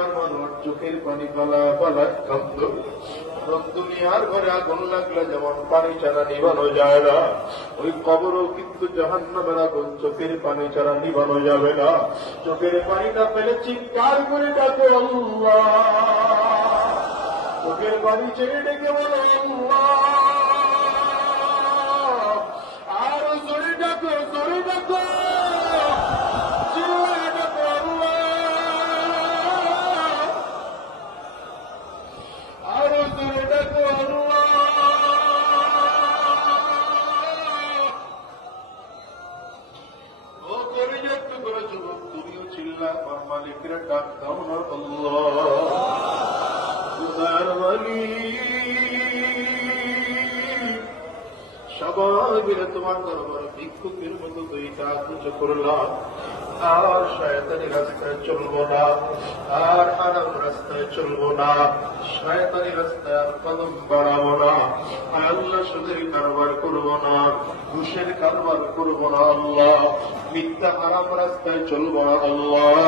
নেককার মানুষ চোখের পানি ফালা ফালা কান্দ। দুনিয়ার ঘরে আগুন লাগলে যেমন পানি ছাড়া নিবানো যায় না, ওই কবরও কিন্তু জাহান্নামের আগুন চোখের পানি ছাড়া নিবানো যাবে না। চোখের পানিটা ফেলে চিৎকার করে ডাকো আল্লাহ, চোখের পানি ছেড়ে ডেকে বলো আল্লাহ, আর জোরে ডাকো, জোরে ডাকো, চিল্লায় ডাকো আল্লাহ, আরো জোরে ডাকো আল্লাহ। ও কলিজার টুকরা যুবক, তুমিও চিল্লা আমার মালিকের ডাক দাও না আল্লাহ। খুদার মালিক, সবাই মিলে তোমার দরবার ভিক্ষুকের মতো দুইটা খুঁজে করলাম। আর শয়তানি রাস্তায় চলবো না, আর হারাম রাস্তায় চলবো না, শয়তানি রাস্তায় আর কদম বাড়াবো না। আল্লাহ সুদের কারবার করবো না, ঘুষের কারবার করবো না আল্লাহ, মিথ্যা হারাম রাস্তায় চলবো না আল্লাহ।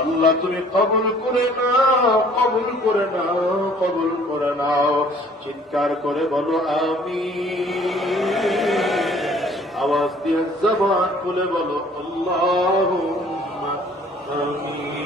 আল্লাহ তুমি কবুল করে নাও, কবুল করে নাও, কবুল করে নাও। চিৎকার করে বলো আমিন। আওয়াজ দিয়ে জবান খুলে বলো আল্লাহুম্মা আমিন।